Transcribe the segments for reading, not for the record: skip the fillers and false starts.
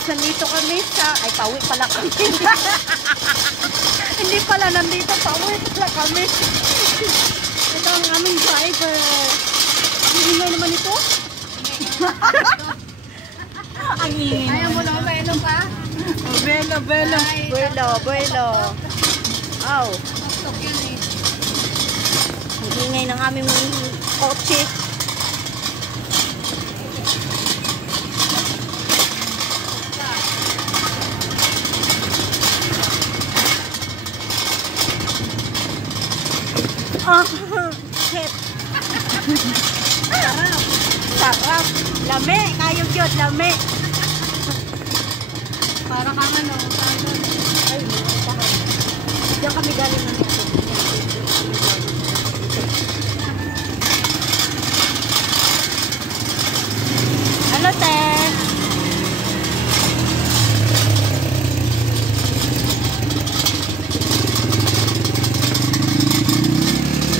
Nandito kami sa... Ay, pauwi pala kami. Hindi pala nandito, pauwi pala kami. Ito ang aming driver. Ang ingay naman ito. Ang ingay. Ayaw mo na, Belo pa? Belo, Belo. Belo, Belo. Aw. Ang ingay ng aming kotse. Oh, shit. Sarap. Sarap. Lame. Kayo yun, lame. Para kang ano, ay, diyan kami galing na nito. Hello, te.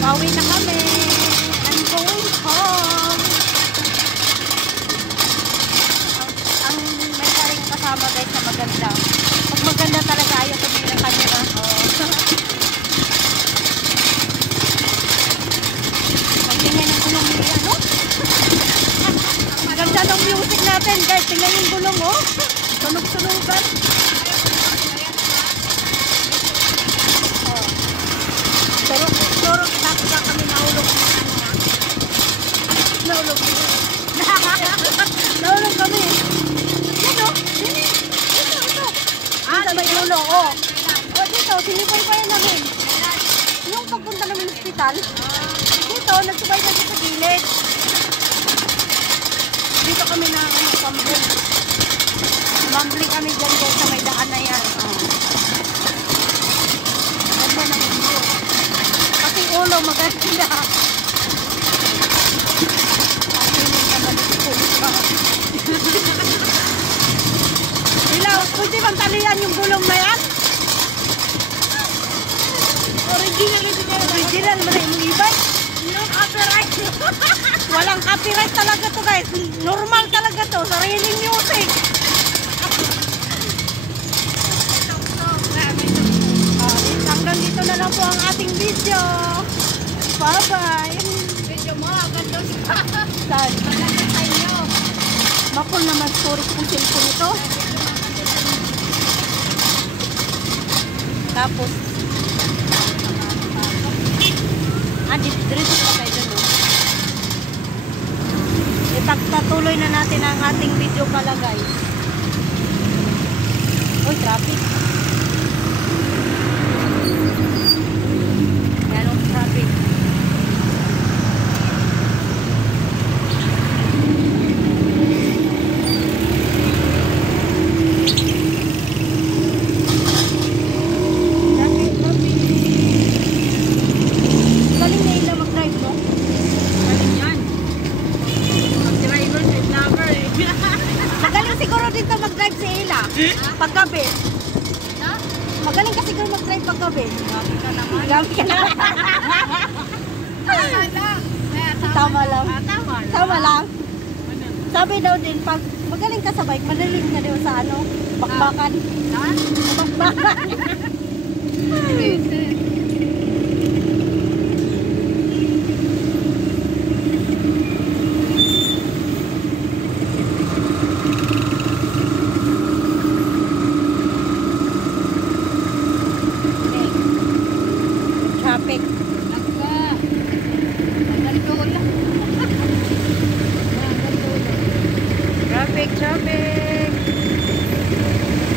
Pauwi na kami. I'm going home. Ang may paring kasama guys na maganda. Pag maganda talaga ayaw kami ng camera. Tingnan yung gulong niya, no? Ang ganda ng music natin guys. Tingnan yung gulong, oh. Sunog-sunugan. Pero tapos na kami nahulog. Nahulog kami. Nahulog kami. Dito. Ito. Dito may ulo. Oh, dito. Sinipay pa yan namin. Yung pagpunta namin sa hospital. Dito. Nagsubay kami sa gilid. Dito kami na pambling. Pambling kami dyan sa may daan na yan. Ganda naman yun. Kasi ulo maganda. Ilaw, pwede bang talian yung gulong na yan? Original man na yung e-bike. No copyright. Walang copyright talaga to guys. Normal talaga to. Sariling music. Hanggang dito na lang po ang ating video. Bye-bye. Video mo, agad doon sa... Saan? Maganda sa inyo. Bakul naman storage ng cellphone ito. Tapos, dito pa tayo dun, no? Ipagpatuloy na natin ang ating video pala, guys. Uy, traffic. Yan ang traffic. Paggabi. Magaling kasi siguro mag-drive paggabi. Gabi ka naman. Gabi ka naman. Tama lang. Tama lang. Sabi daw din, pag magaling ka sa bike, madaling ka daw sa ano, bakbakan. Bakbakan. Traffic. Traffic.